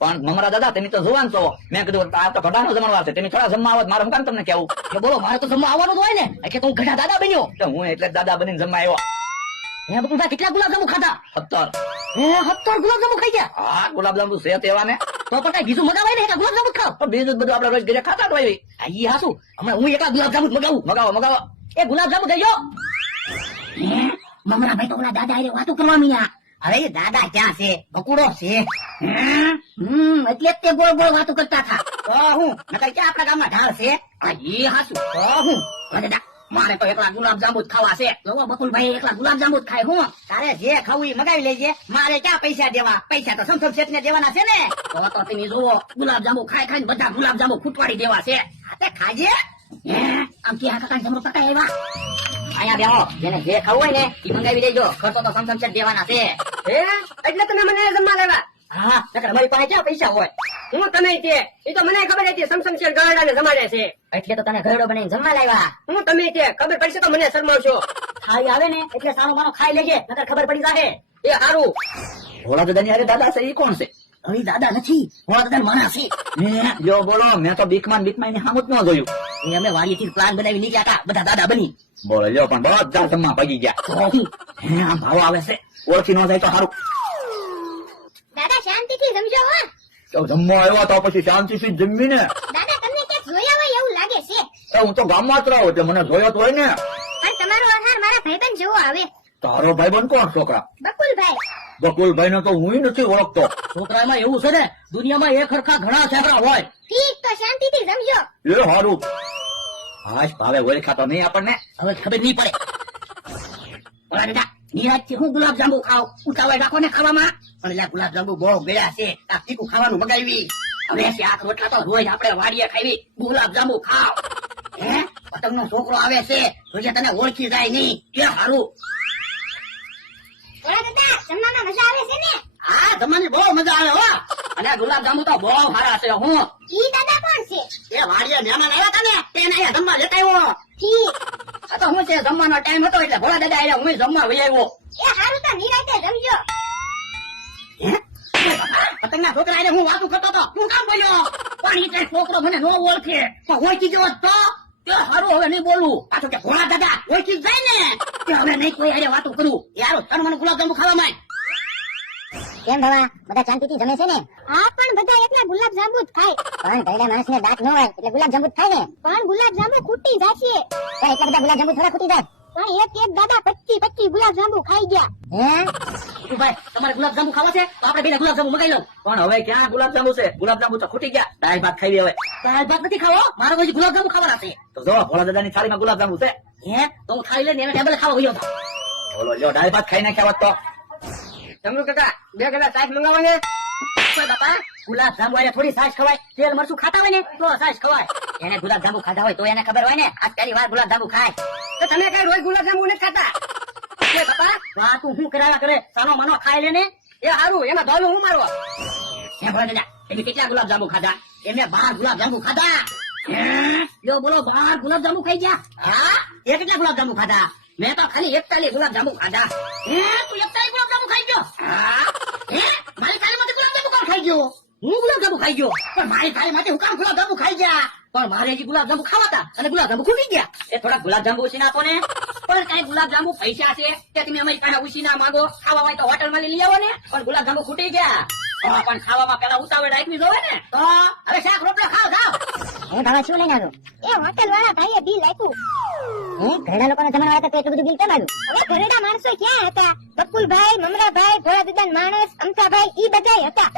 પણ મમરા દાદા તમે તો જોવાન છો, મેં કીધું આ તો ઘટાનો જમણવાર છે, તમે થોડા જમવા આવત, મારે હું કામ તમને કેવું? કે બોલો મારે તો જમવા આવવાનું જ હોય ને, એટલે તો હું ઘણા દાદા બન્યો. તો હું એટલે જ દાદા બનીને જમવા આવ્યો. હે બકુલભાઈ કેટલા ગુલાબજાંબુ ખાધા? 17. હે 17 ગુલાબજાંબુ ખાઈ ગયા? હા ગુલાબજાંબુ છે તેવા ને, તો પણ કઈ બીજું મગાવાય ને, એકલા ગુલાબજાંબુ જ ખાવ. પણ બીજું બધું આપડે રોજ ઘરે ખાતા જ હોય. આ ઈ હાસુ, હમણાં હું એકલા ગુલાબજાંબુ જ મગાવું. મગાવો મગાવો. એ ગુલાબજાંબુ દેજો. મમરા ભાઈ તો ઓલા દાદા હારે વાતો કરવા મીયા. અરે એ દાદા ક્યાં છે? બકુડો છે. એટલે જ તે ગોળ ગોળ વાતો કરતા હતા. તો હું નકર ક્યાં આપણા ગામમાં ઢાળ છે? આ ઈ હાસુ. તો હું દાદા મારે તો એકલા ગુલાબજાંબુ જ ખાવા છે. જોવો બકુલભાઈ એકલા ગુલાબજાંબુ જ ખાય. હું તારે જે ખાવું એ મગાવી લેજે, મારે ક્યાં પૈસા દેવા? પૈસા તો સમસમ શેઠ ને દેવાના છે ને. તો તમે જોવો ગુલાબજાંબુ ખાઈ ખાઈને બધા ગુલાબજાંબુ ફૂટવાડી દેવા છે. હાતે ખાજે. આમ કે આ કાકા જમરો પકાય આવ્યા. અહીંયા બેહો, જેને જે ખાવું હોય ને એ મંગાવી લેજો, ખર્ચો તો સમસમ શેઠ દેવાના છે. એટલે તમે મને જમવા લાવ્યા? હા નકર અમારી પાસે ક્યાં પૈસા હોય? હું તમે તે એ તો મને ખબર હતી સમસમશેર ગરડાને જમાડે છે. એટલે તો તને ઘરડો બનાવીને જમવા લાવ્યા. હું તમે તે ખબર પડશે તો મને શરમાવશો. થાળી આવે ને એટલે સારો માનો ખાઈ લેજે, નકર ખબર પડી જાહે. એ હારું. ભોળા દાદાની હારે દાદા છે, ઈ કોણ છે? હવે દાદા નથી, ભોળા દાદા માણસ છે. જો બોલો, મેં તો બીકમાન ની સામું જ ન જોયું. એ અમે વાડીથી પ્લાન બનાવી નીકળ્યા હતા, બધા દાદા બની. બોલો લ્યો, પણ બધા જમવા પગી ગયા. તો હું હે આમ ભાવ આવે છે, ઓળખી ન જાય તો સારું. દાદા શાંતિથી સમજો હો. તો જમવા આવ્યો તો પછી શાંતિથી જ જમવી ને. દાદા તમને ક્યાંક જોયા હોય એવું લાગે છે, તો હું તો ગામમાં જ રહું એટલે મને જોયો તો હોય ને. પણ તમારો આહાર મારા ભાઈબંધ જેવો આવે. તારો ભાઈબંધ કોણ છોકરા? બકુલભાઈ. બકુલભાઈ ને તો હું નથી ઓળખતો. છોકરામાં એવું છે ને, દુનિયામાં એક હરખા ઘણા છોકરા હોય. ઠીક, તો શાંતિથી સમજો. એ સારું. હાશ ભાવે ઓળખા તો નહીં આપણને. હવે ખબર નહીં પડે. ઓલા દાદા નિરાજથી હું ગુલાબજાંબુ ખાવ, ઉતાવળ રાખો ને ખાવામાં. પણ એટલે ગુલાબજાંબુ બહુ ગયા છે, આ તીખું ખાવાનું મગાવી. હવે શાક રોટલા તો રોજ આપણે વાડીએ ખાવી, ગુલાબજાંબુ ખાવ. હે પતંગનો છોકરો આવે છે, જોજે તને ઓળખી જાય નહીં. એ સારું. ઓલા દાદા જમવામાં મજા આવે છે ને? હા જમવાની બહુ મજા આવે હો. અને ગુલાબજાંબુ તો બહુ સારા છે. હું ઈ દાદા કોણ છે? એ વાડીએ મહેમાન આવ્યા હતા ને, તેને અહીંયા જમવા લેતા આવ્યો. ઠીક. આ તો હું છે જમવાનો ટાઈમ હતો એટલે ભોળા દાદા આવ્યા, હું જમવા વહી આવ્યો. એ હારું, તો નિરાંતે સમજો. પતંગના છોકરા એને હું વાતું કરતો હતો, હું કામ બોલ્યો? પણ ઈ કઈ છોકરો મને નો ઓળખે, પણ ઓળખી જવો તો કે હારું હવે નહીં બોલું. પાછું કે ભોળા દાદા ઓળખી જાય ને કે હવે નહીં કોઈ હારે વાતું કરું. યાર તને મને ગુલાબજાંબુ ખાવા માંડ. કેમ બાબા બધા શાંતિથી જમે છે ને? હા પણ બધા એકલા ગુલાબજાંબુ જ ખાય. પણ ઘરડા માણસને દાંત ન હોય એટલે ગુલાબજાંબુ જ ખાય ને. પણ ગુલાબજાંબુ ખૂટી જશે. પણ એટલા બધા ગુલાબજાંબુ થોડા ખૂટી જાય. પણ એક એક દાદા 25 ગુલાબજાંબુ ખાઈ ગયા. હે ભાઈ તમારે ગુલાબજાંબુ ખાવા છે તો આપણે બેને ગુલાબજાંબુ મગાઈ લઉં. પણ હવે ક્યાં ગુલાબજાંબુ છે? ગુલાબજાંબુ તો ખૂટી ગયા. દાળ ભાત ખાઈ લે હવે. દાળ ભાત નથી ખાવો, મારે પછી ગુલાબજાંબુ ખાવાના છે. તો જો ભોળા દાદાની થાળીમાં ગુલાબજાંબુ છે. હે તો હું થાળી લઈને એને ટેબલે ખાવા ગયો હતો. બોલો લ્યો, દાળ ભાત ખાઈ નાખ્યા હોત તો. જમરૂ કાકા 2 ગ્લાસ છાશ મંગાવો ને. કોઈ બાપા ગુલાબજાંબુ એને થોડી સાસ ખવાય, તેલ મરચું ખાતા હોય ને તો સાસ ખવાય. એને ગુલાબજાંબુ ખાધા હોય તો એને ખબર હોય ને આજ પહેલી વાર ગુલાબજાંબુ ખાય. તો તમે કઈ રોજ ગુલાબજાંબુ નથી ખાતા? કોઈ બાપા વાતું હું કરાવ્યા કરે, સાનો માનો ખાઈ લે ને. એ હારું, એમાં ધોલું હું મારવા? હે ભોળા દાદા એમને કેટલા ગુલાબજાંબુ ખાધા? એમને 12 ગુલાબજાંબુ ખાધા. જો બોલો 12 ગુલાબજાંબુ ખાઈ ગયા? હા એ કેટલા ગુલાબજાંબુ ખાધા? મેં તો ખાલી 41 ગુલાબજાંબુ ખાધા. હે તું 41 ગુલાબજાંબુ ખાઈ ગયો? હા. હે મારી થાળીમાંથી ગુલાબજાંબુ કોણ ખાઈ ગયો? હું ગુલાબજાંબુ ખાઈ ગયો. પણ મારી થાળીમાંથી હું કામ ગુલાબજાંબુ ખાઈ ગયા? પણ મારે હજી ગુલાબજાંબુ ખાવાતા અને ગુલાબજાંબુ ખૂટી ગયા. એ થોડા ગુલાબજાંબુ ઉછીને આપો ને. પણ કઈ ગુલાબજાંબુ પૈસા છે કે તમે અમારી પાસે ઉછીના માંગો? ખાવા હોય તો હોટલમાં લઈ આવો ને. પણ ગુલાબજાંબુ ખૂટી ગયા. પણ ખાવામાં પેલા ઉતાવળ રાખવી જોવે ને. તો હવે શાક રોટલો ખાવ જાવ. હું ભાવા શું લઈને આવ્યો? એ હોટેલ વાળા ભાઈએ બિલ આપ્યું. ઘરડા લોકોને જમણ વાળા તો એટલું બધું બિલ કેમ આવ્યું? હવે ઘરડા માણસો ક્યાં હતા? બકુલભાઈ, મમરાભાઈ, ભોળા દાદા માણસ, અમથાભાઈ ઈ બધાય હતા.